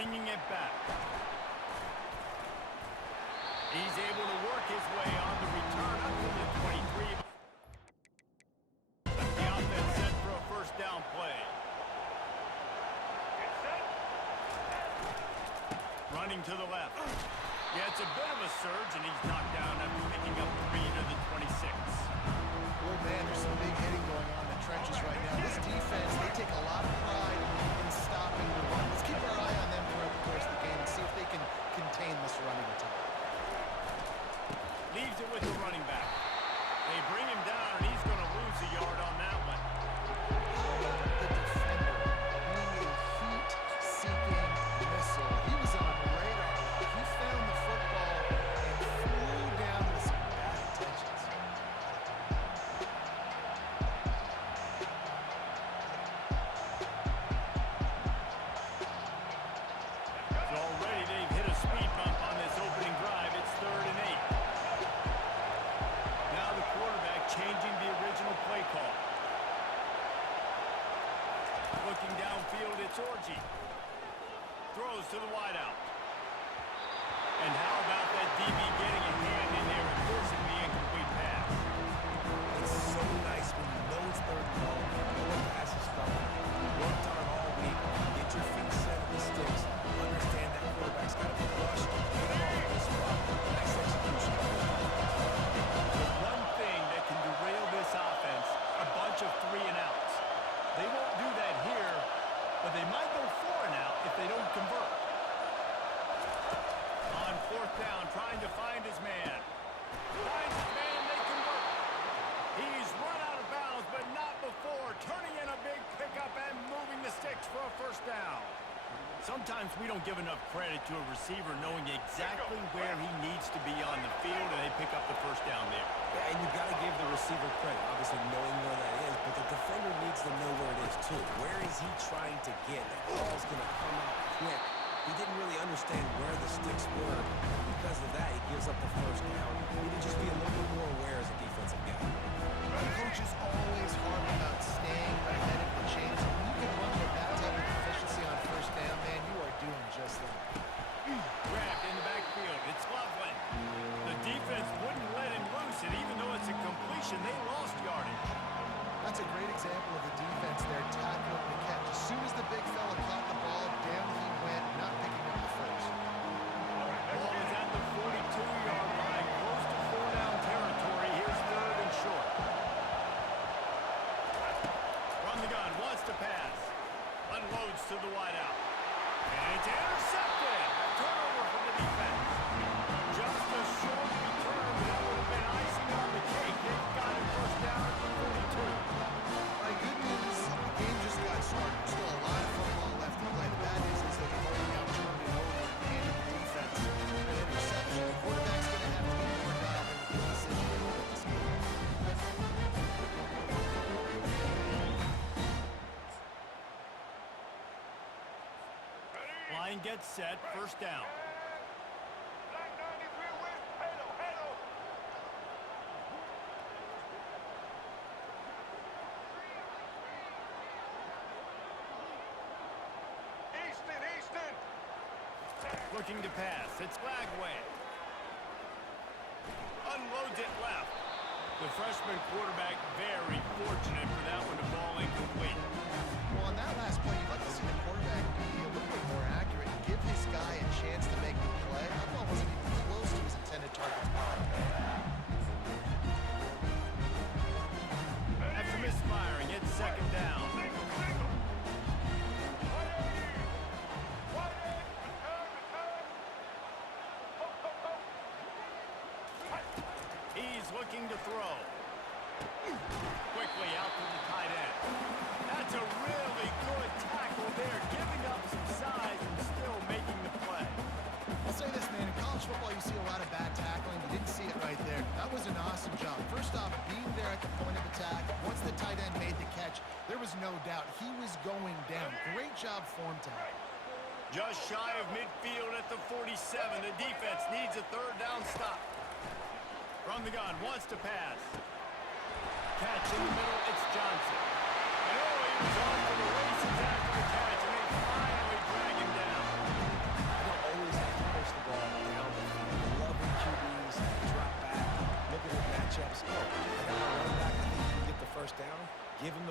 bringing it back. He's able to work his way on the return up to the 23. The offense set for a first down play. Running to the left. Yeah, it's a bit of a surge, and he's knocked down after picking up 3 to the 26. Oh, man, there's some big hitting going on in the trenches right now. This defense, they take a lot of pride in stopping the run. Let's keep our eye on them throughout the course of the game and see if they can contain this running attack. Leaves it with the running back. They bring him down, and he's going to lose a yard on that one. How about the defender being a heat-seeking missile? He was on radar. He found the football and flew down with some bad intentions. So already they've hit a speed bump on this opening drive. It's 3rd and 8. Now the quarterback changing the original play call. Looking downfield, it's Orji. Throws to the wideout. And how about that DB getting a hand in there and forcing the incomplete pass? It's so nice when you know it's 3rd and long, you know what pass is coming. You worked on it all week. Get your feet set in the sticks. Understand that quarterback's got to be rushed. Get him off the spot. Nice execution. The one thing that can derail this offense, a bunch of 3 and outs. They won't do that here, but they might go 4 and out if they don't convert. On 4th down, trying to find his man. Finds his man, they convert. He's run out of bounds, but not before turning in a big pickup and moving the sticks for a first down. Sometimes we don't give enough credit to a receiver knowing exactly where he needs to be on the field, and they pick up the first down there. Yeah, and you got to give the receiver credit, obviously knowing where that is, but the defender needs to know where it is too. Where is he trying to get? That ball's going to come out quick. He didn't really understand where the sticks were. Because of that, he gives up the first down. He need to just be a little bit more aware as a defensive guy. The coach is always hard about staying ahead of the chains. And when you can run with that type of efficiency on first down, man, you are doing just that. Grabbed in the backfield. It's Loveland. The defense wouldn't let him loose, and even though it's a completion, they lost yardage. That's a great example of the defense there tackling the catch. As soon as the big fella caught the ball, down he went, not picking up the first. Ball is at the 42-yard line, close to 4-down territory. Here's 3rd and short. From the gun, wants to pass. Unloads to the wideout. And it's intercepted. A turnover from the defense. Just a short return, but that would have been icing on the cake. They've got it first down at the 42. My good news, the game just got started. There's still a lot of football left to play. The bad news is they've already now turned it over and handed the defense an interception. The quarterback's going to have to be more dialed in with the decision making with this game. Line gets set, first down. Easton! Looking to pass, it's Lagway. Unloads it left. The freshman quarterback very fortunate for that one to fall incomplete. Well, on that last play, you'd like to see the quarterback be a little bit more accurate and give his guy a chance to make the play. That ball wasn't even close to his intended target's body. After misfiring, it's 2nd down. He's looking to throw. Quickly out to the tight end. That's a really good tackle there, giving up some size and still making the play. I'll say this, man. In college football, you see a lot of bad tackling. You didn't see it right there. That was an awesome job. First off, being there at the point of attack. Once the tight end made the catch, there was no doubt he was going down. Great job form tag. Just shy of midfield at the 47. The defense needs a 3rd down stop. From the gun, wants to pass. Catch in the middle, it's Johnson. And oh, he was off to the races after the catch, and they finally drag him down.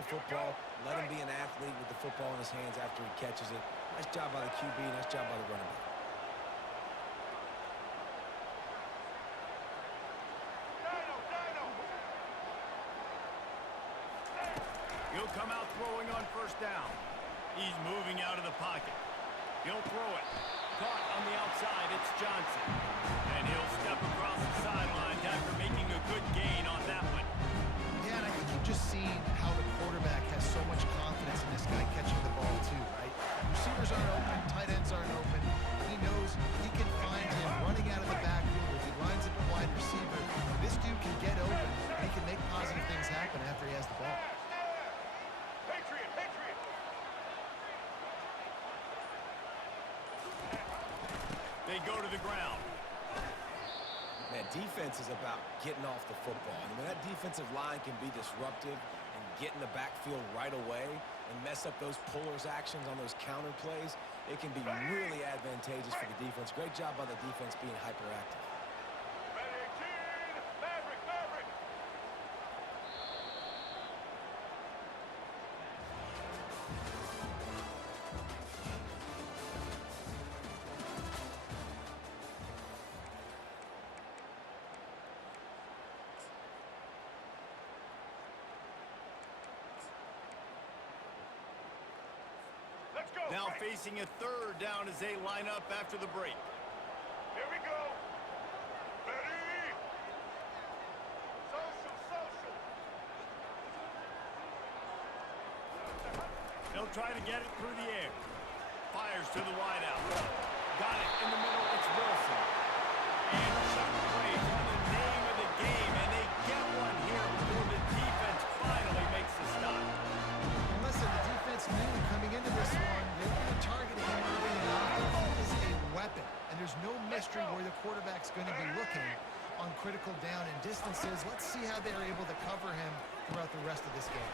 football. Let him be an athlete with the football in his hands after he catches it. Nice job by the QB. Nice job by the running back. He'll come out throwing on first down. He's moving out of the pocket. He'll throw it. Caught on the outside, it's Johnson. And he'll step across the sidelines after making a good gain on that one. Yeah, and I think you've just seen how the quarterback has so much confidence in this guy catching the ball too, right? Receivers aren't open, tight ends aren't open. He knows he can find him running out of the backfield. If he lines up a wide receiver, this dude can get open, and he can make positive things happen after he has the ball. Patriot, Patriot. They go to the ground. Man, defense is about getting off the football. And when that defensive line can be disruptive and get in the backfield right away and mess up those pullers actions on those counter plays, it can be really advantageous for the defense. Great job by the defense being hyperactive. Maverick, Maverick. Let's go. Now facing a third down as they line up after the break. Here we go. Ready. Social, social. He'll try to get it through the air. Fires to the wideout. Got it in the middle. It's Wilson. And Chuck plays on the name of the game, and they get one here before the defense finally makes the stop. And listen, the defense knew coming into this one, they were going to target him early and often. He is a weapon, and there's no mystery where the quarterback's going to be looking on critical down and distances. Let's see how they're able to cover him throughout the rest of this game.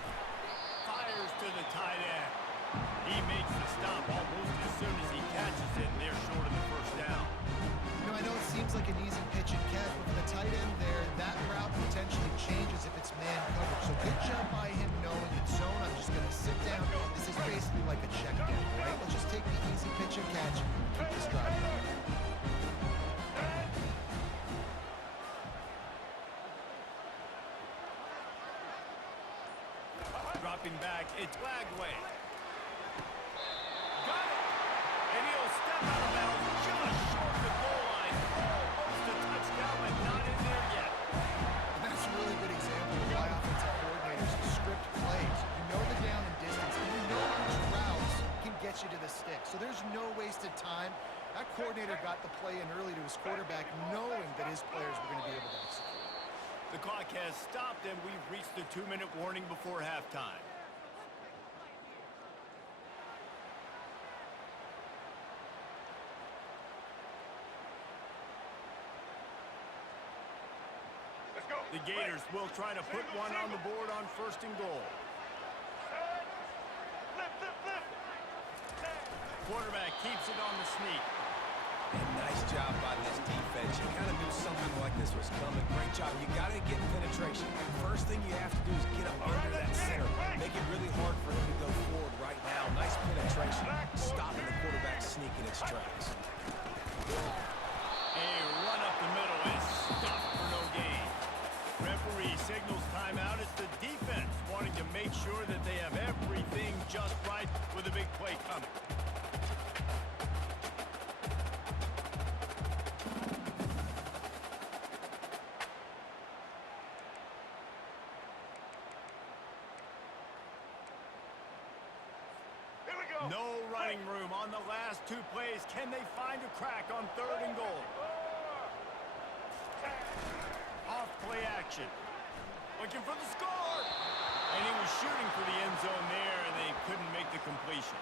Fires to the tight end. He makes the stop almost as soon as he catches it, and they're short of the first down. You know, I know it seems like an easy pitch and catch, but for the tight end there, that route potentially changes if it's man coverage. So good job by him knowing it's zone. I'm just going to sit down. This is basically like a check down, right? Let's just take the easy pitch and catch and keep this drive going. Dropping back, it's Lagway. Got it! And he'll step out of bounds just short of the goal line. Almost a touchdown, but not in there yet. And that's a really good example of why offensive coordinators script plays. You know the down and distance, and you know which routes can get you to the stick. So there's no wasted time. That coordinator got the play in early to his quarterback, knowing that his players were going to be able to execute. The clock has stopped, and we've reached the 2-minute warning before halftime. Let's go. The Gators will try to put one on the board on first and goal. Flip, flip, flip. Quarterback keeps it on the sneak. And nice job by this defense. You kind of knew something like this was coming. Great job. You got to get penetration. First thing you have to do is get up under that center. Make it really hard for him to go forward right now. Nice penetration. Stopping the quarterback sneaking its tracks. A run up the middle is stopped for no gain. Referee signals timeout. It's the defense wanting to make sure that they have everything just right with a big play coming. Here we go. No running room on the last two plays. Can they find a crack on third and goal? Off play action. Looking for the score. And he was shooting for the end zone there, and they couldn't make the completion.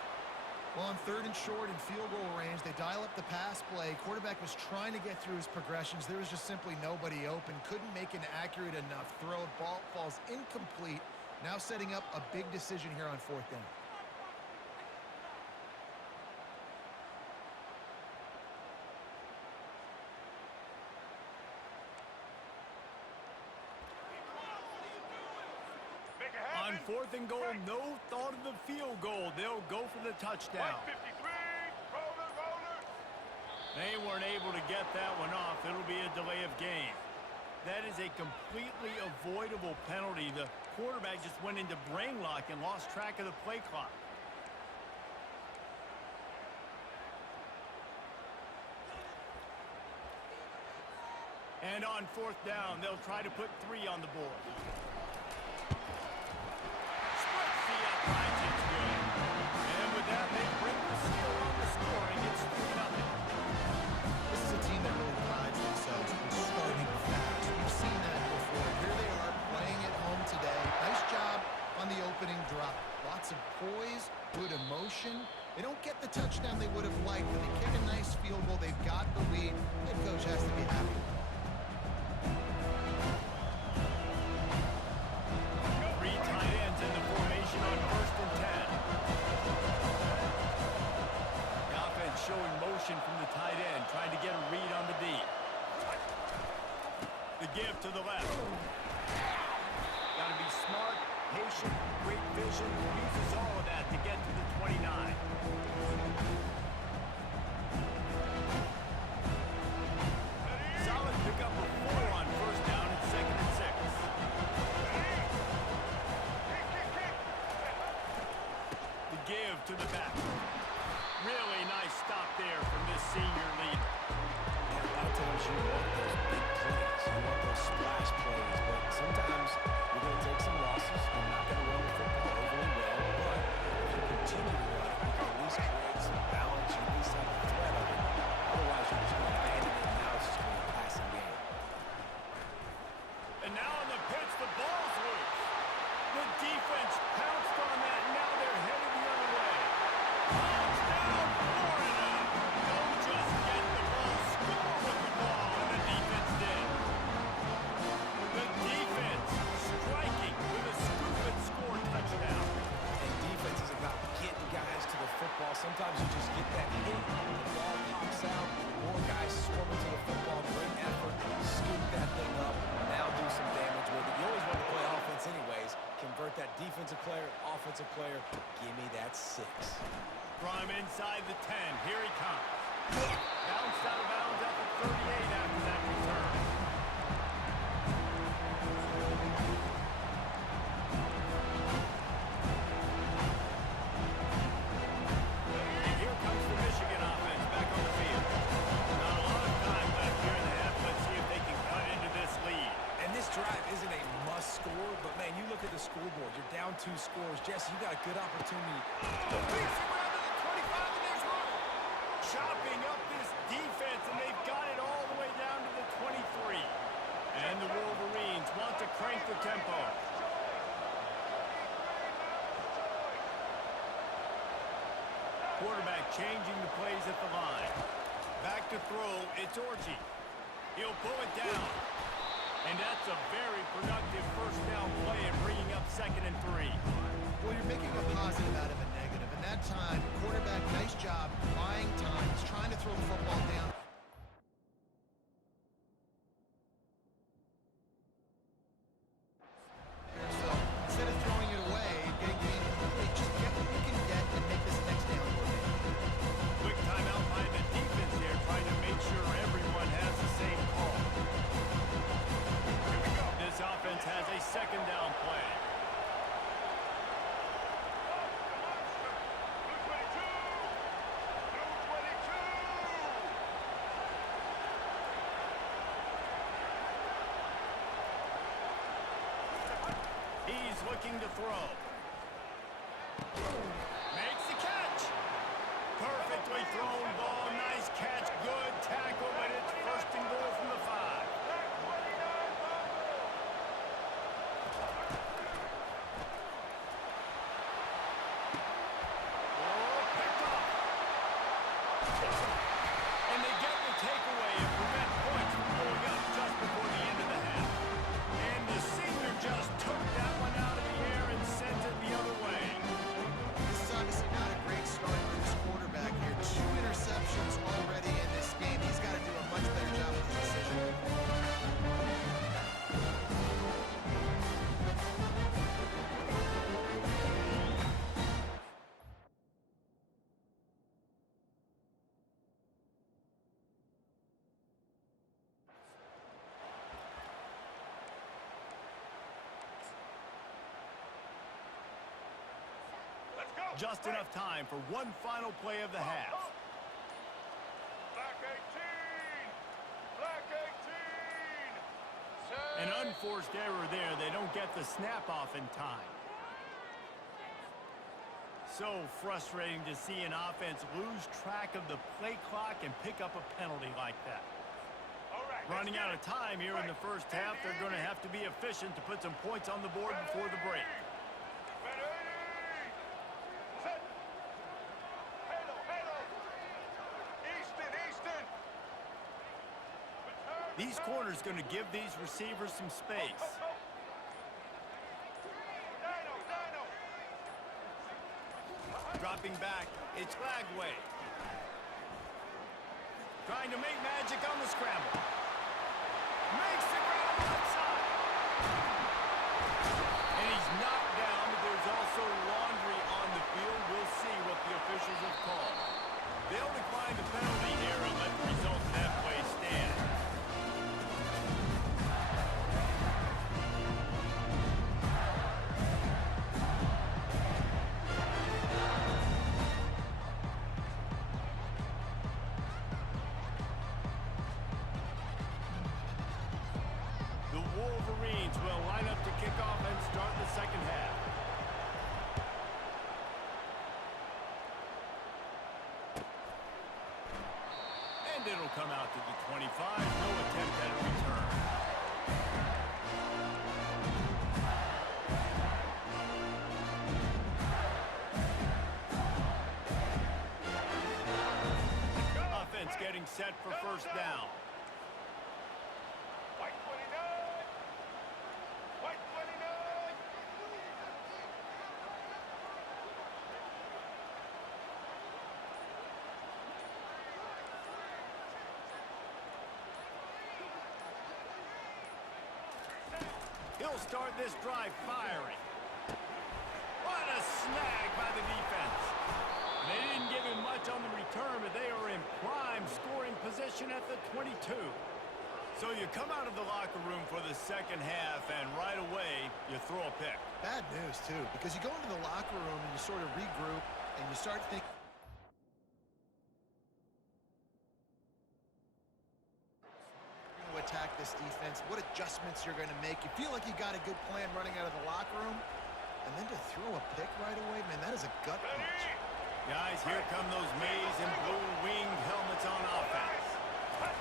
Well, on third and short and field goal range, they dial up the pass play. Quarterback was trying to get through his progressions. There was just simply nobody open. Couldn't make an accurate enough throw. Ball falls incomplete. Now setting up a big decision here on fourth down. Make it On happen. 4th and goal, no thought of the field goal. They'll go for the touchdown. 53, roller. They weren't able to get that one off. It'll be a delay of game. That is a completely avoidable penalty. The quarterback just went into brain lock and lost track of the play clock. And on 4th down, they'll try to put 3 on the board. Splits the uprights, it's good. And with that, they bring the seal on the scoring. It's 3-0. This is a team that really prides themselves on starting fast. We've seen that before. Here they are playing at home today. Nice job on the opening drop. Lots of poise, good emotion. They don't get the touchdown they would have liked, but they kick a nice field goal. They've got the lead. Head coach has to be happy. 3 tight ends in the formation on 1st and 10. The offense showing motion from the tight end, trying to get a read on the D. The give to the left. Got to be smart, patient, great vision. Uses all of that to get to the 29. Solid pickup of 4 on 1st down and 2nd and 6. The give to the back. Really nice stop there from this senior leader. Yeah, a lot of times you want those big plays. You want those splash plays. But sometimes you're going to take some losses. You're not going to run the football overly well. But if you continue to run it, you can at least create some balance. You at least have the threat of it. Otherwise, you're just going to abandon it. And now it's just going to be a passing game. And now on the pitch, the ball's loose. The defense pounced on that. Now they're headed the other way. Touchdown, Florida. Don't just get the ball, score with the ball, and the defense did. The defense striking with a scoop and score touchdown. And defense is about getting guys to the football. Sometimes you just get that hit, the ball pops out, more guys swarming to the football, great effort, scoop that thing up, now do some damage with it. You always want to play offense anyways. Convert that defensive player, offensive player, give me that 6. From inside the 10, here he comes. Bounced out of bounds at the 38 after that return. And here comes the Michigan offense back on the field. Not a lot of time left here in the half. Let's see if they can cut into this lead. And this drive isn't a must score, but man, you look at the scoreboard, you're down 2 scores. Jesse, you got a good opportunity. Beats him around to the 25, and there's one. Chopping up this defense, and they've got it all the way down to the 23. And the Wolverines want to crank the tempo. Quarterback changing the plays at the line. Back to throw, it's Orji. He'll pull it down. And that's a very productive 1st down play and bringing up 2nd and 3. Well, you're making a positive out of a negative. And that time, quarterback, nice job, buying time. He's trying to throw the football down. So instead of throwing it away, getting the incomplete, just get what you can get and make this next down more manageable. Quick timeout by the defense here, trying to make sure everyone has the same call. This offense has a 2nd down play. He's looking to throw. Makes the catch. Perfectly thrown ball. Nice catch. Good tackle, but it's 1st and goal from the 5. Oh, picked off. And they get the takeaway and prevent points from going up just before the end of the half. And the senior just took that one out of the air and sent it the other way. This is obviously not a great start for this quarterback here. 2 interceptions already in this game. He's got to do a much better job with his Just enough time for one final play of the half. Black 18! Black 18! An unforced error there. They don't get the snap off in time. So frustrating to see an offense lose track of the play clock and pick up a penalty like that. All right, Running out of time here in the first half, they're going to have to be efficient to put some points on the board before the break. Set. Halo, Halo. Easton, Easton. Return, These return. corners going to give these receivers some space. Dino, Dino. Dropping back, it's Lagway. Trying to make magic on the scramble. Makes the grab outside. And he's knocked down, but there's also laundry on the field. We'll see what the officials have called. They'll decline the penalty here and let the result of that play stand. The Wolverines will line up to kick off and start the second half. And it'll come out to the 25. No attempt at a return. Offense getting set for first down. White 29. White 29. He'll start this drive firing. What a snag by the defense. They didn't give him much on the return, but they are in prime scoring position at the 22. So you come out of the locker room for the second half, and right away, you throw a pick. Bad news, too, because you go into the locker room and you sort of regroup and you start thinking, to attack this defense, what adjustments you're going to make. You feel like you got a good plan running out of the locker room, and then to throw a pick right away, man, that is a gut punch. Ready? Guys, here come those maize and blue winged helmets on offense.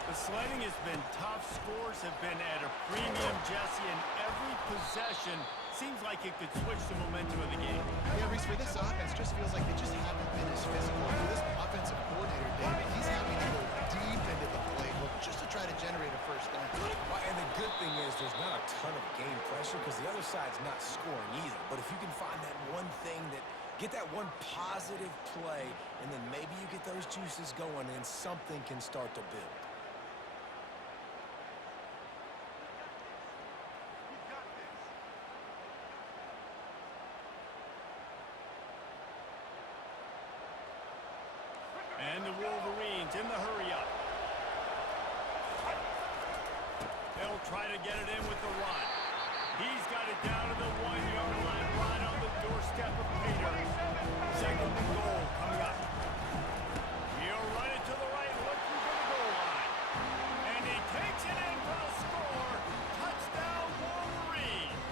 The sledding has been tough. Scores have been at a premium, Jesse, and every possession seems like it could switch the momentum of the game. Yeah, Reese, for this offense, just feels like they just haven't been as physical. For this offensive coordinator, David, he's having to go deep into the playbook just to try to generate a first down. Well, and the good thing is there's not a ton of game pressure because the other side's not scoring either. But if you can find that one thing that get that one positive play, and then maybe you get those juices going, and something can start to build. And the Wolverines in the hurry-up. They'll try to get it in with the run. He's got it down to the 1-yard line, right on the doorstep of Pater. Second and goal coming up. He'll run it to the right, looking for the goal line. And he takes it in for the score. Touchdown, Wolverines.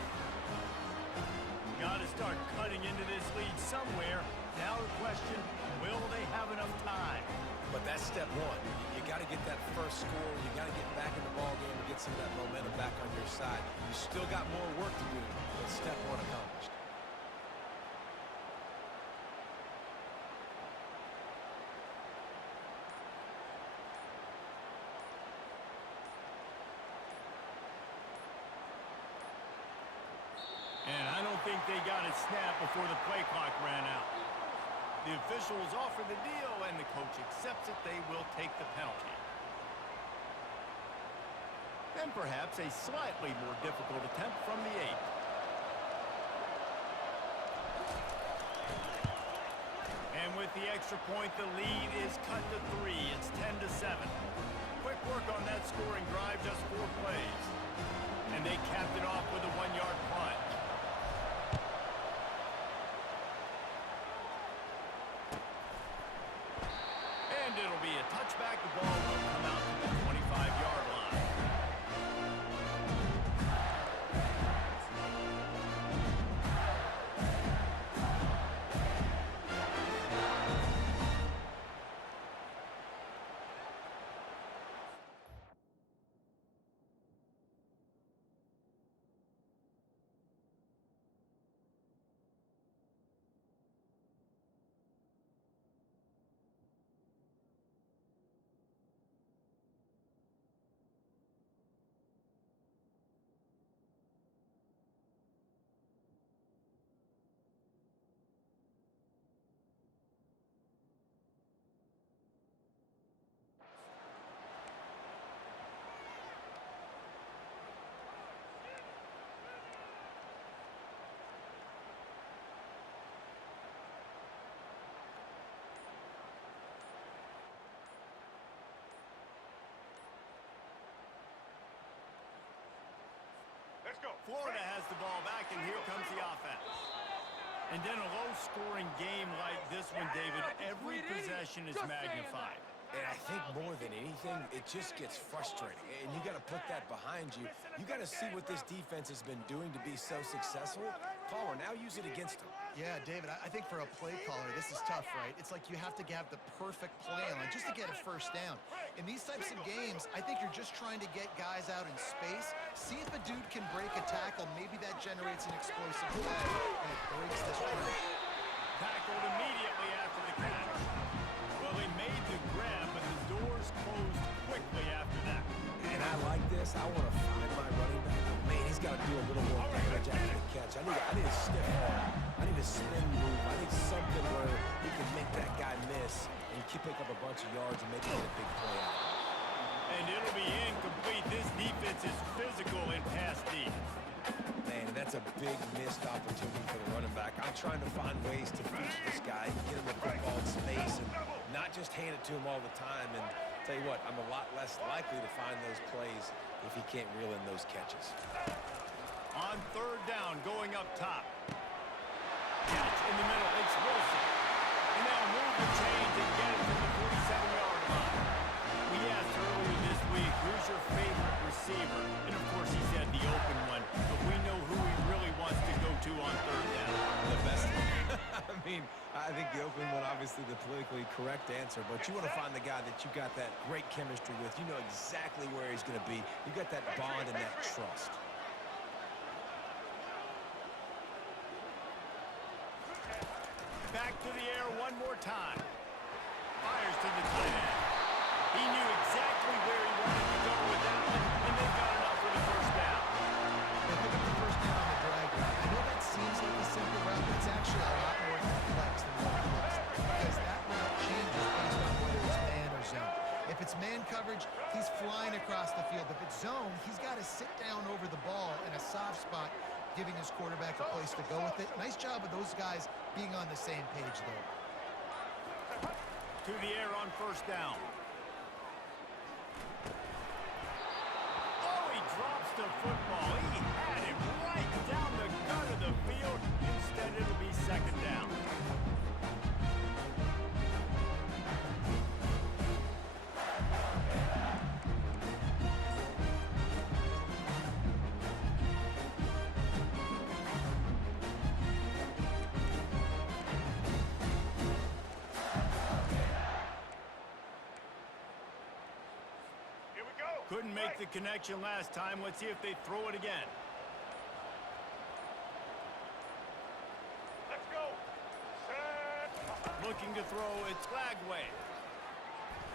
Got to start cutting into this lead somewhere. Now the question, will they have enough time? But that's step one. You got to get that first score. You got to get back in the ball game and get some of that momentum back on your side. You still got more work to do, but step one accomplished. And I don't think they got it snapped before the play clock ran out. The officials offer the deal, and the coach accepts it. They will take the penalty. Then perhaps a slightly more difficult attempt from the 8. And with the extra point, the lead is cut to 3. It's 10-7. Quick work on that scoring drive, just 4 plays. And they capped it off with a 1-yard plunge. Florida has the ball back, and here comes the offense. And in a low-scoring game like this one, David, every possession is magnified. And I think more than anything, it just gets frustrating. And you got to put that behind you. You got to see what this defense has been doing to be so successful. Caller, now use it against them. Yeah, David, I think for a play caller, this is tough, right? It's like you have to have the perfect play on just to get a first down. In these types of games, I think you're just trying to get guys out in space, see if a dude can break a tackle. Maybe that generates an explosive play, and it breaks this trend. Tackled immediately after the catch. Well, they made the grab, but the doors closed quickly after that. And I like this. I want to find my running back. But man, he's got to do a little more damage after the catch. I need a stiff arm. I need a spin move. I need something where he can make that guy miss and pick up a bunch of yards and maybe get a big play out. And it'll be incomplete. This defense is physical in pass D. Man, that's a big missed opportunity for the running back. I'm trying to find ways to feature this guy, get him the football in space, and not just hand it to him all the time. And tell you what, I'm a lot less likely to find those plays if he can't reel in those catches. On third down, going up top. Catch in the middle. It's Wilson. And they'll move the chains and get it to the 47-yard line. We asked earlier this week, who's your favorite receiver? And, of course, he said the open one. But we know who he really wants to go to on third down. The best one. I mean, I think the open one, obviously the politically correct answer, but you want to find the guy that you got that great chemistry with. You know exactly where he's going to be. You got that bond and that trust. Back to the air one more time. Fires to the tight end. He knew exactly where he wanted to go with that one, and they got enough for the first down. They pick up the first down on the drag route. I know that seems like a simple route, but it's actually a lot more complex than what it looks, because that route changes based on whether it's man or zone. If it's man coverage, he's flying across the field. If it's zone, he's got to sit down over the ball in a soft spot, giving his quarterback a place to go with it. Nice job of those guys being on the same page, though. To the air on first down. Oh, he drops the football. He had him right down the gut of the field. Instead, it'll be second down. Here we go. Couldn't make the connection last time. Let's see if they throw it again. Let's go. Set. Looking to throw, it's Lagway.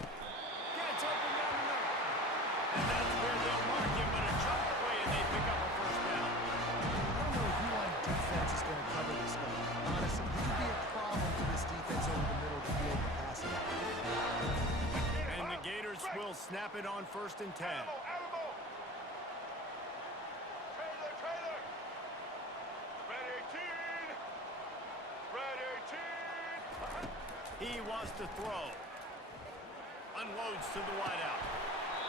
Gets open down the middle. And that's where they'll mark him, but a chunk play, and they pick up a first down. I don't know who on defense is going to cover this guy. Honestly, he could be a problem for this defense over the middle of the field in the passing. And the Gators will snap it on 1st and 10. Alamo, Alamo. Trailer, trailer. Red 18. Red 18. He wants to throw. Unloads to the wideout.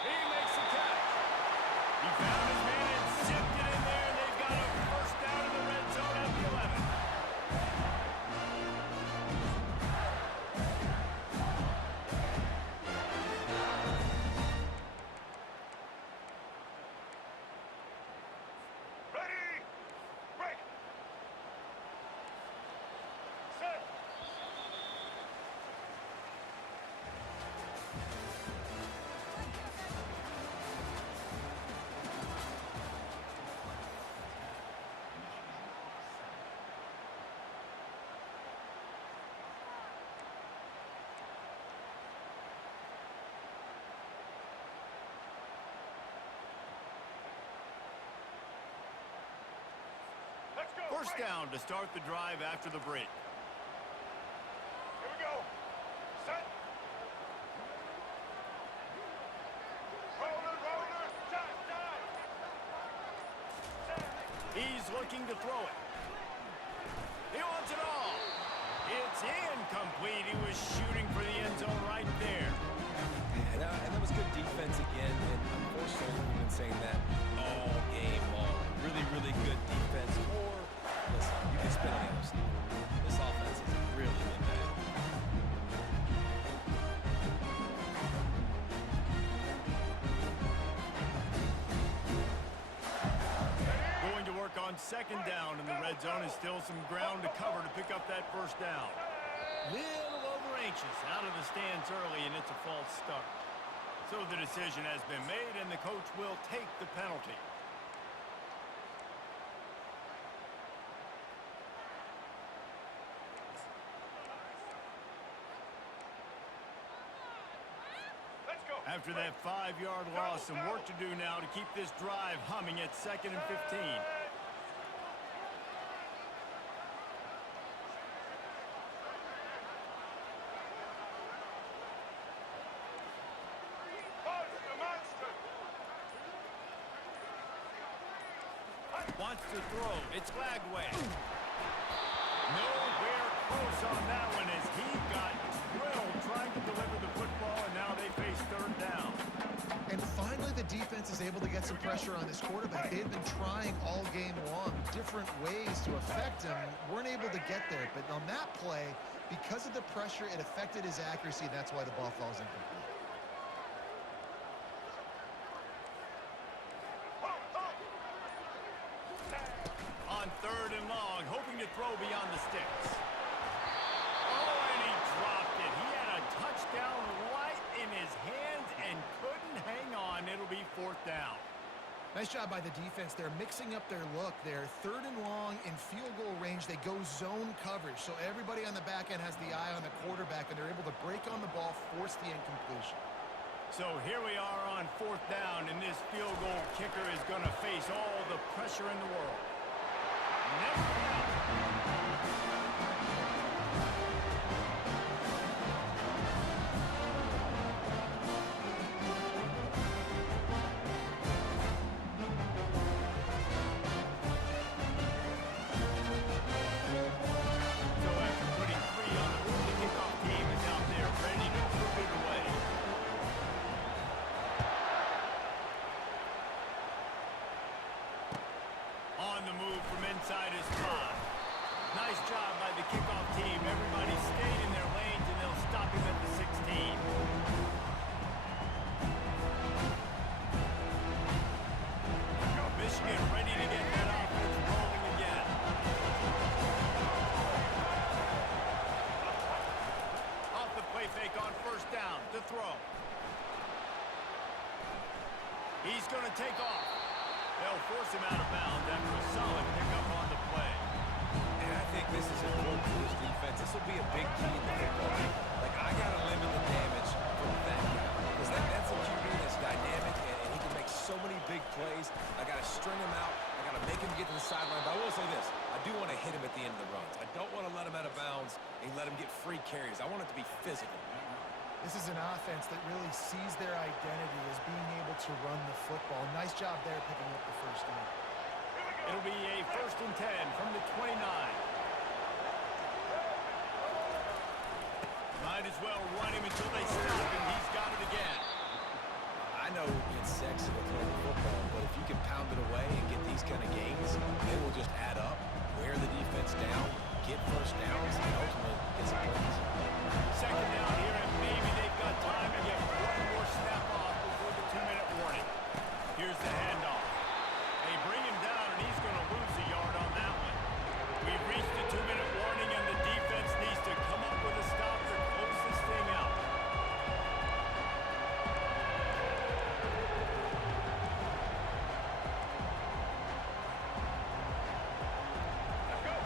He makes the catch. He found his man and zipped it in there, and they've got a first down in the red zone at the 11. Ready. Break. Set. Let's go. First Break. down to start the drive after the break. Here we go. Set. Roller, roller. Time, time. Set. He's looking to throw it. He wants it all. It's incomplete. He was shooting for the end zone right there. And that was good defense again. And unfortunately, we've been saying that all game long. Really, really on second down, and the red zone is still some ground to cover to pick up that first down. Little over-anxious out of the stands early, and it's a false start. So the decision has been made, and the coach will take the penalty. Let's go. After that 5-yard loss, some work to do now to keep this drive humming at 2nd and 15. Wants to throw. It's Lagway. Nowhere close on that one as he got drilled trying to deliver the football, and now they face third down. And finally, the defense is able to get some pressure on this quarterback. They've been trying all game long different ways to affect him. Weren't able to get there. But on that play, because of the pressure, it affected his accuracy. That's why the ball falls incomplete. On 3rd and long, hoping to throw beyond the sticks. Oh, and he dropped it. He had a touchdown right in his hands and couldn't hang on. It'll be 4th down. Nice job by the defense. They're mixing up their look. They're 3rd and long in field goal range. They go zone coverage. So everybody on the back end has the eye on the quarterback, and they're able to break on the ball, force the incompletion. So here we are on 4th down, and this field goal kicker is going to face all the pressure in the world. Never out. So after putting 3 on the board, the kickoff team is out there ready to put it away. On the move from inside his 5. Nice job by the kickoff team. Everybody stayed in their lanes, and they'll stop him at the 16. Michigan ready to get that offense rolling again. Off the play fake on 1st down. To throw. He's going to take off. They'll force him out of bounds after a solid pickup on the play. And I think this is important for this defense. This will be a big key in the football game. Like, I got to limit the damage from that guy. Because that's a QB that's dynamic, and he can make so many big plays. I got to string him out. I got to make him get to the sideline. But I will say this. I do want to hit him at the end of the runs. I don't want to let him out of bounds and let him get free carries. I want it to be physical. This is an offense that really sees their identity as being able to run the football. Nice job there picking up the first down. It'll be a 1st and 10 from the 29. Might as well run him until they stop him. He's got it again. I know it's sexy to play the football, but if you can pound it away and get these kind of gains, they will just add up, wear the defense down, get first downs, and ultimately get some points. 2nd down here, and maybe they've got time to get one more snap off before the 2-minute warning. Here's the handoff. They bring him down, and he's going to lose a yard on that one. We've reached the 2-minute warning, and the defense needs to come up with a stop to close this thing out.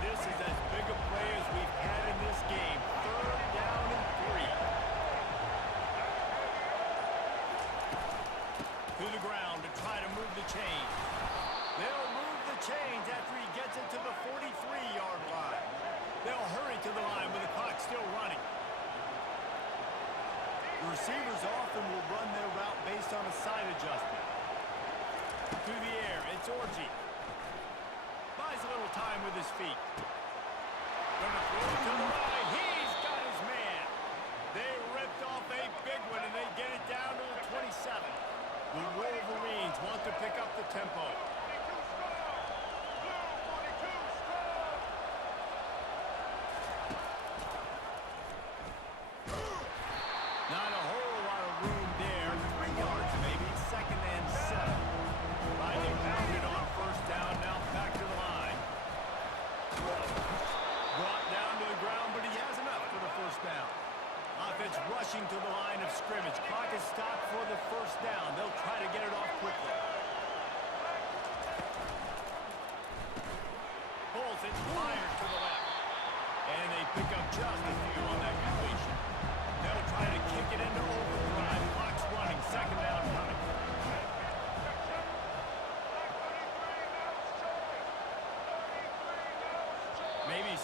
This is as big a play as we've had in this game. 3rd down and 3. To the ground to try to move the chains. They'll move the chains after he gets it to the 43-yard line. They'll hurry to the line with the clock still running. The receivers often will run their route based on a side adjustment. To the air, it's Orji. Buys a little time with his feet. Gonna throw it to the right. He's got his man. They ripped off a big one, and they get it down to the 27. The Wolverines want to pick up the tempo. 42 strong. Blue 42 strong. Not a whole lot of room there. 3 yards maybe. 2nd and 7. Trying to pound it on 1st down. Now back to the line.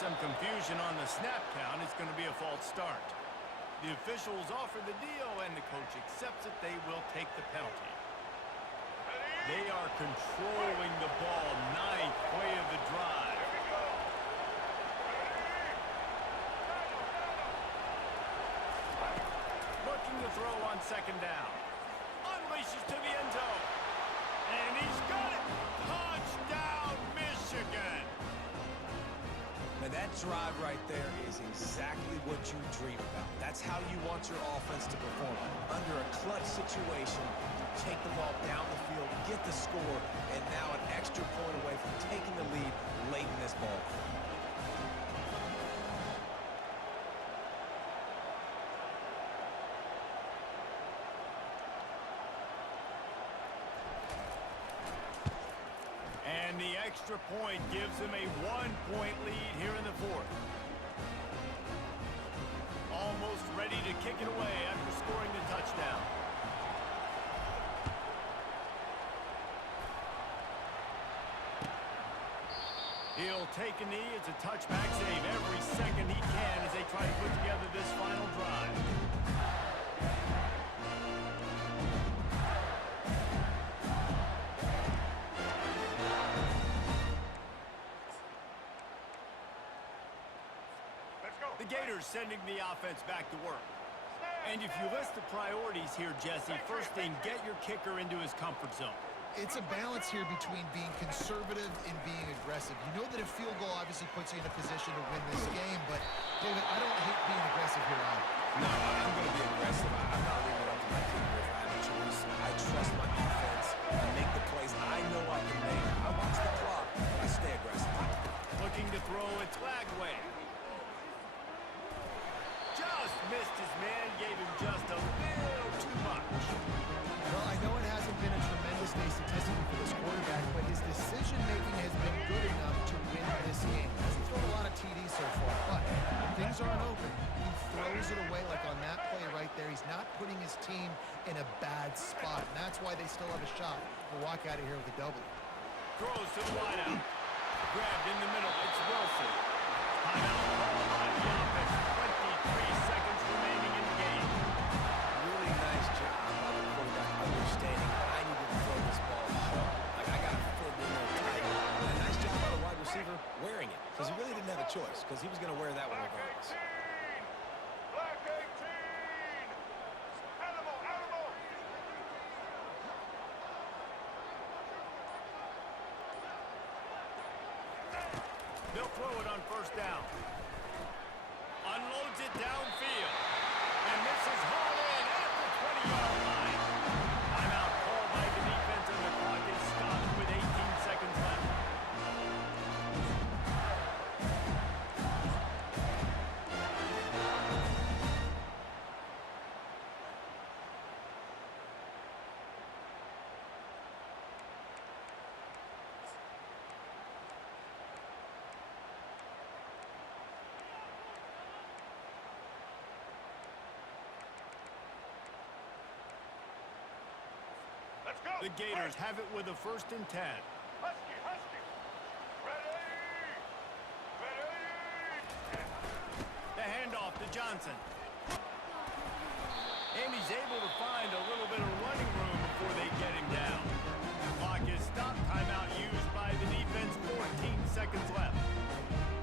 some confusion on the snap count. It's going to be a false start. The officials offer the deal, and the coach accepts it. They will take the penalty. They are controlling the ball. Ninth play of the drive. Here we go. Looking to throw on second down. Unleashes to the end zone. And he's got it. Touchdown, Michigan. Now that drive right there is exactly what you dream about. That's how you want your offense to perform. Under a clutch situation, you take the ball down the field, get the score, and now an extra point away from taking the lead late in this ball. And the extra point gives them a 1-point lead here in the fourth. Almost ready to kick it away after scoring the touchdown. He'll take a knee. It's a touchback save every second he can as they try to put together this final drive. Let's go. The Gators sending the offense back to work. And if you list the priorities here, Jesse, first thing, get your kicker into his comfort zone. It's a balance here between being conservative and being aggressive. You know that a field goal obviously puts you in a position to win this game, but, David, I don't hate being aggressive here on. No, I'm going to be aggressive. I'm not leaving it up to my kicker if I have a choice. I trust my offense. I make the plays I know I can make. I watch the clock, but I stay aggressive. Looking to throw, it's Lagway. Just missed his man, gave him just a little too much. Well, I know it hasn't been a tremendous day statistically for this quarterback, but his decision-making has been good enough to win this game. Hasn't thrown a lot of TDs so far, but when things aren't open, he throws it away like on that play right there. He's not putting his team in a bad spot, and that's why they still have a shot to walk out of here with a W. Throws to the wideout. Grabbed in the middle. It's Wilson. Timeout called by the offense. 23 seconds remaining in the game. Really nice job by the quarterback understanding I needed to throw this ball home. Like, I got to fit in there tight. And a nice job by the wide receiver wearing it, because he really didn't have a choice, because he was going to wear that one Black regardless. 18. Black 18. Animal, animal. They'll throw it on first down. Unloads it downfield. And this is hauled in at the 20-yard line. Timeout called by the defense, and the clock is stopped with 18 seconds left. Let's go. The Gators have it with a 1st and 10. Husky, Husky. Ready. Ready. The handoff to Johnson. And he's able to find a little bit of running room before they get him down. Clock is stopped. Timeout used by the defense. 14 seconds left.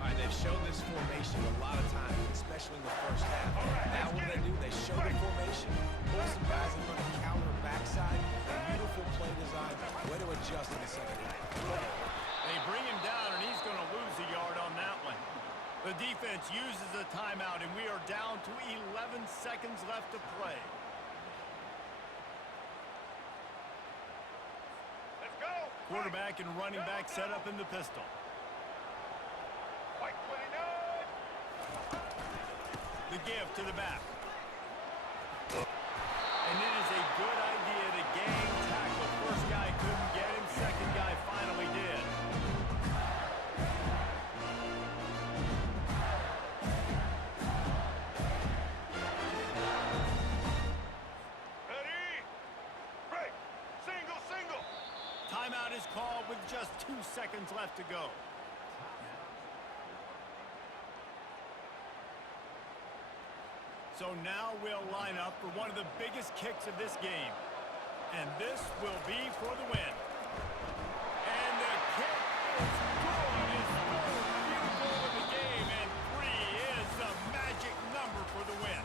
All right, they've shown this formation a lot of times, especially in the first half. Now what do? They show the formation, pull some guys and run a counter backside. Beautiful play design. Way to adjust in the second half. They bring him down, and he's going to lose a yard on that one. The defense uses a timeout, and we are down to 11 seconds left to play. Let's go. Quarterback and running back set up in the pistol. White 29. The give to the back. And it is a good idea to gang tackle. First guy couldn't get him. Second guy finally did. Ready. Break. Single, single. Timeout is called with just 2 seconds left to go. So now we'll line up for one of the biggest kicks of this game. And this will be for the win. And the kick is good. It's fourth field goal of the game, and 3 is the magic number for the win.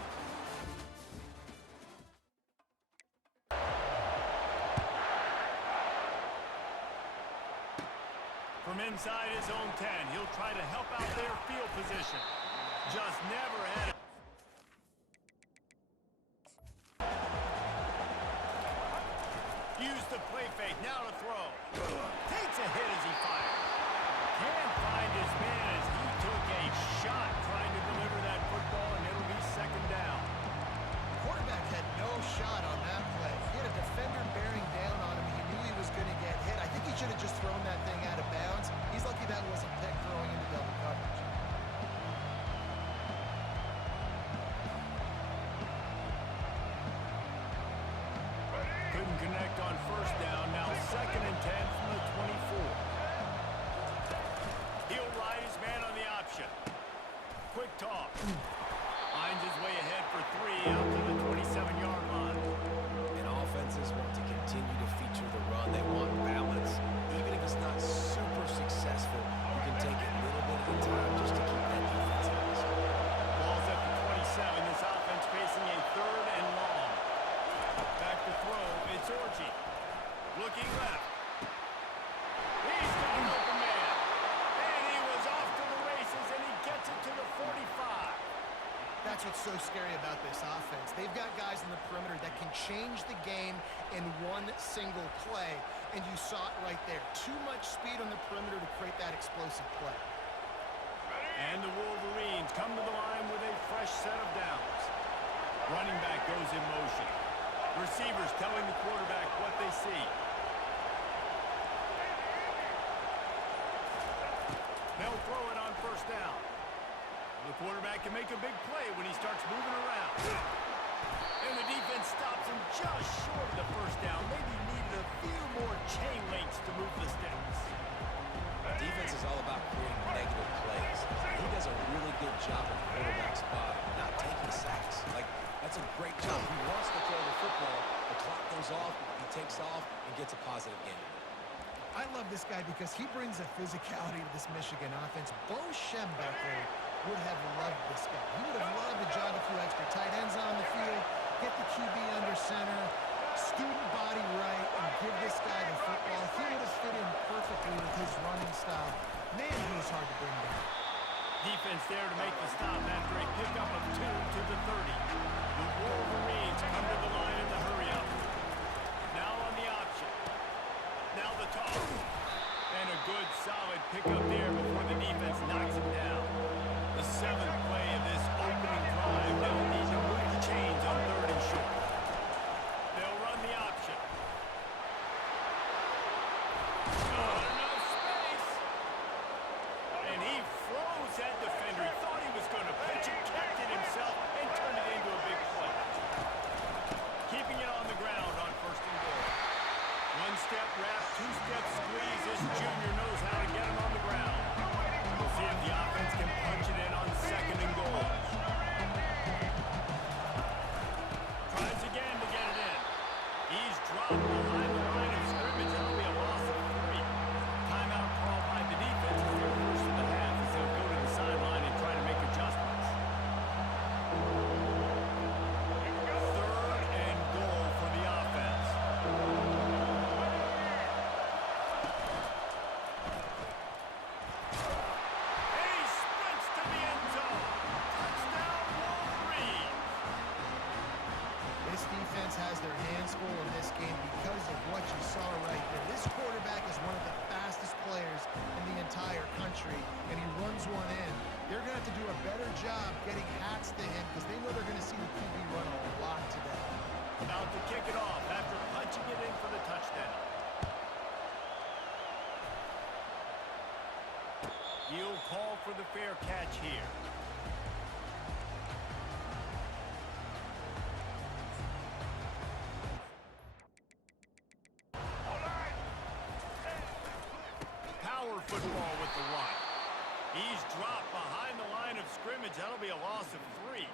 From inside his own 10, he'll try to help out their field position. Just never had it. Use the play fake, now to throw. Takes a hit as he fires. Can't find his man as he took a shot trying to deliver that football, and it'll be second down. Quarterback had no shot on that play. He had a defender bearing down on him. He knew he was going to get hit. I think he should have just thrown that thing out of bounds. He's lucky that wasn't picked throwing into double coverage. Couldn't connect on first down. Now second and 10 from the 24. He'll ride his man on the option. Quick toss. Finds his way ahead for 3 out to the 27-yard line. And offenses want to continue to feature the run. They want balance. Even if it's not super successful, you can take it a little bit at a time just to keep that defense honest. Ball's at the 27. This offense facing a third and long. Back to throw. It's Orji. Looking left. He's got an open man. And he was off to the races, and he gets it to the 45. That's what's so scary about this offense. They've got guys in the perimeter that can change the game in one single play, and you saw it right there. Too much speed on the perimeter to create that explosive play. And the Wolverines come to the line with a fresh set of downs. Running back goes in motion. Receivers telling the quarterback what they see. They'll throw it on first down. The quarterback can make a big play when he starts moving around. And the defense stops him just short of the first down. Maybe needed a few more chain links to move the sticks. Defense is all about creating negative plays. He does a really good job of quarterback spot, not taking sacks. That's a great job. He wants to throw the football. The clock goes off, he takes off, and gets a positive gain. I love this guy because he brings a physicality to this Michigan offense. Bo Schembechler would have loved this guy. He would have loved to jog a few extra tight ends on the field, get the QB under center, student body right, and give this guy the football. He would have fit in perfectly with his running style. Man, he was hard to bring down. Defense there to make the stop after a pickup of 2 to the 30. The Wolverines come to the line in the hurry-up. Now on the option. Now the toss. And a good, solid pickup there before the defense knocks him down. The 7th play of this opening drive. They'll need to move the chains on 3rd and short. They'll run the option. Not enough space. And he froze that defender. He thought he was going to pitch it, kept it himself, and turned it into a big play. Keeping it on the ground on 1st and goal. 1-step wrap, 2-step squeeze. This junior knows how to get him on the ground. We'll see if the offense can punch it in on 2nd and goal. Tries again to get it in. He's dropped behind the line of scrimmage. That'll be a loss of 3. Timeout called by the defense is their first of the half as they'll go to the sideline and try to make adjustments. 3rd and goal for the offense. And he sprints to the end zone. Touchdown, Wolverines. This defense has their hands full in this game because of what you saw right there. This quarterback is one of the fastest players in the entire country, and he runs one in. They're going to have to do a better job getting hats to him because they know they're going to see the QB run a lot today. About to kick it off after punching it in for the touchdown. He'll call for the fair catch here. Power football with the run. He's dropped behind the line of scrimmage. That'll be a loss of 3.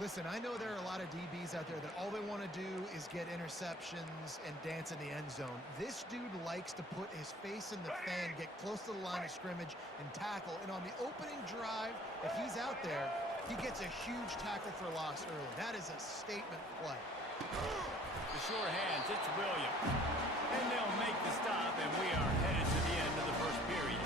Listen, I know there are a lot of DBs out there that all they want to do is get interceptions and dance in the end zone. This dude likes to put his face in the fan, get close to the line of scrimmage, and tackle. And on the opening drive, if he's out there, he gets a huge tackle for loss early. That is a statement play. The sure hands, it's Williams. And they'll make the stop, and we are headed to the end of the first period.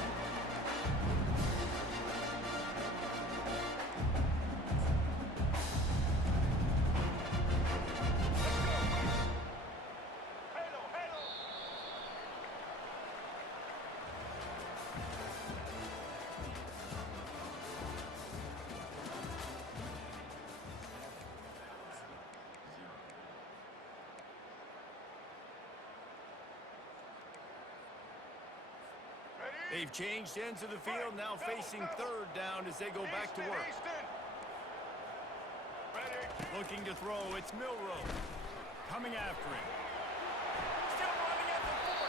They've changed ends of the field, now facing third down as they go back to work. Looking to throw, it's Milroe. Coming after him. Still running at the 40.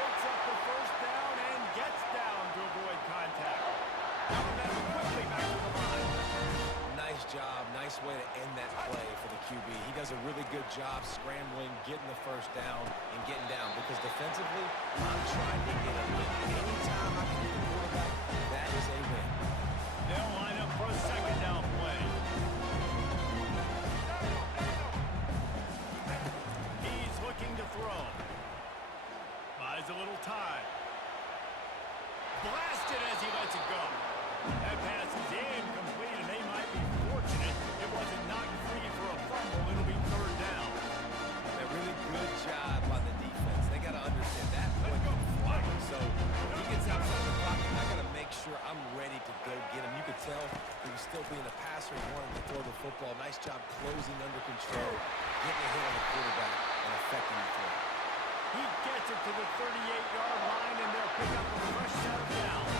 Breaks up the first down and gets down to avoid contact. Now the men quickly back to the line. Nice job. Nice way to end that play for the QB. He does a really good job scrambling, getting the first down, and getting down. Because defensively, I'm trying to get a win. Anytime I can get the quarterback, that is a win. They'll line up for a second down play. He's looking to throw. Buys a little time. Blasted as he lets it go. That pass is incomplete, and they might be fortunate it wasn't knocked free for a fumble. It'll be third down. A really good job by the defense. They got to understand that boy can fly. So if he gets outside the pocket, I got to make sure I'm ready to go get him. You could tell he was still being a passer. He wanted to throw the football. Nice job closing under control, getting a hit on the quarterback, and affecting the throw. He gets it to the 38-yard line, and they'll pick up a fresh set of downs.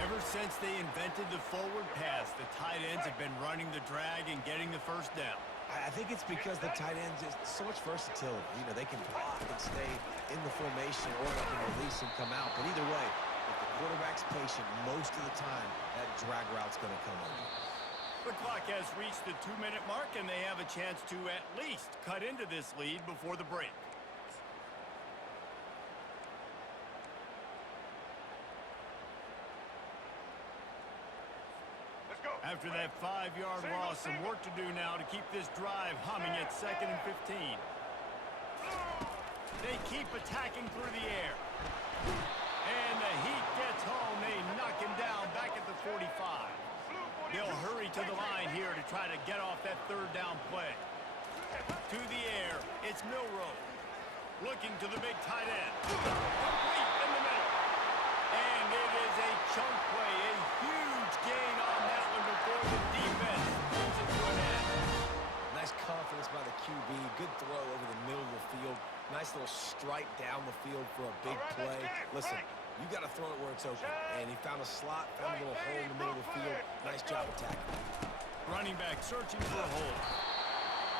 Ever since they invented the forward pass, the tight ends have been running the drag and getting the first down. I think it's because the tight ends is so much versatility. You know, they can block and stay in the formation, or they can release and come out. But either way, if the quarterback's patient, most of the time, that drag route's going to come over. The clock has reached the 2-minute mark, and they have a chance to at least cut into this lead before the break. After that 5-yard loss, some work to do now to keep this drive humming at 2nd and 15. They keep attacking through the air. And the heat gets home. They knock him down back at the 45. They'll hurry to the line here to try to get off that third down play. To the air, it's Milroe. Looking to the big tight end. Complete in the middle. And it is a chunk play, a huge gain on that one before the defense brings it to an end. Nice confidence by the QB. Good throw over the middle of the field. Nice little strike down the field for a big play. Listen, you got to throw it where it's open. And he found a slot, found a little hole in the middle of the field. Nice job attacking. Running back searching for a hole.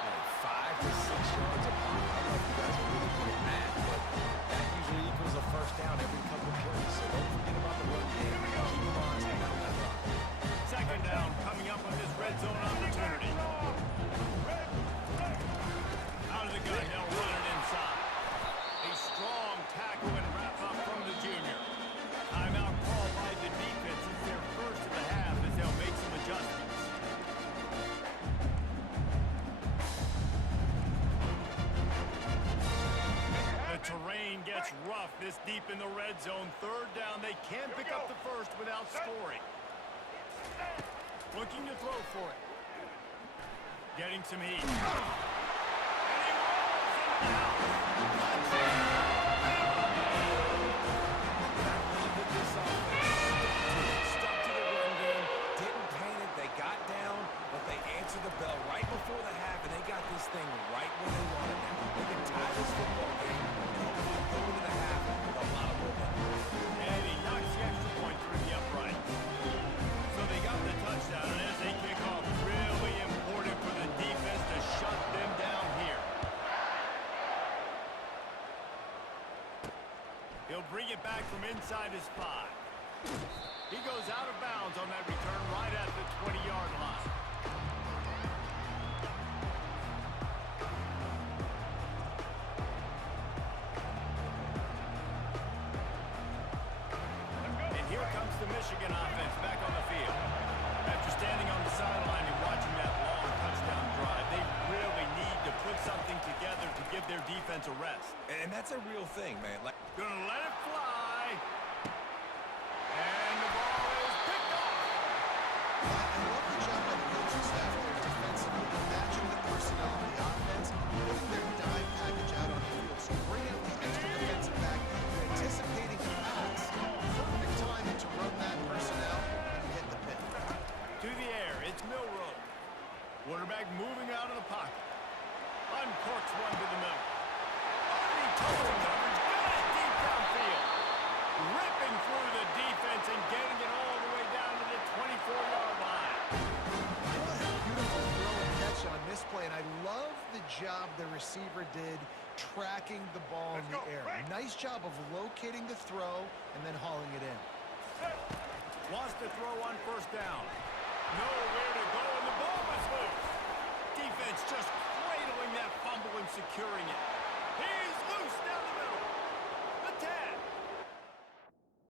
Hey, 5 to 6 yards a pop. I don't know if you guys are really good at math, but that usually equals a first down every couple of carries. So don't forget about the run game. Keep them honest and down that run. Second down coming up on this red zone opportunity. Out of the gun, they'll run it inside. A strong tackle and wrap up from the junior. Timeout called by the defense. It's their first of the half as they'll make some adjustments. The terrain gets rough this deep in the red zone. Third down, they can pick up the first without scoring. Looking to throw for it. Getting some heat. And he rolls into the house. Stuck to the run game, didn't paint it, they got down, but they answered the bell right before the half, and they got this thing right where they wanted it. They can tie this football game and hopefully go into the half with a lot of momentum. And he knocks the extra point through the upright. So they got the touchdown, and as they kick off, really important for the defense to shut them down here. He'll bring it back from inside his 5. He goes out of bounds on that return right at the 20-yard line. Here comes the Michigan offense back on the field. After standing on the sideline and watching that long touchdown drive, they really need to put something together to give their defense a rest. And that's a real thing, man. Like, Gonna let it fly. And the ball is picked off. I love the job by the coaching staff there defensively, matching the personnel on the offense, putting their dime package out on the field. So bring out the extra defensive back, you're anticipating the pass. Perfect timing to run that personnel when you hit the pit. To the air, it's Milroe. Quarterback moving out of the pocket. Uncorks one to the middle. Underneath total coverage, got it deep downfield. Ripping through the defense and getting it all the way down to the 24-yard line. What a beautiful throw and catch on this play, and I love the job the receiver did tracking the ball in the air. Nice job of locating the throw and then hauling it in. Wants to throw on first down. Nowhere to go, and the ball is loose. Defense just cradling that fumble and securing it.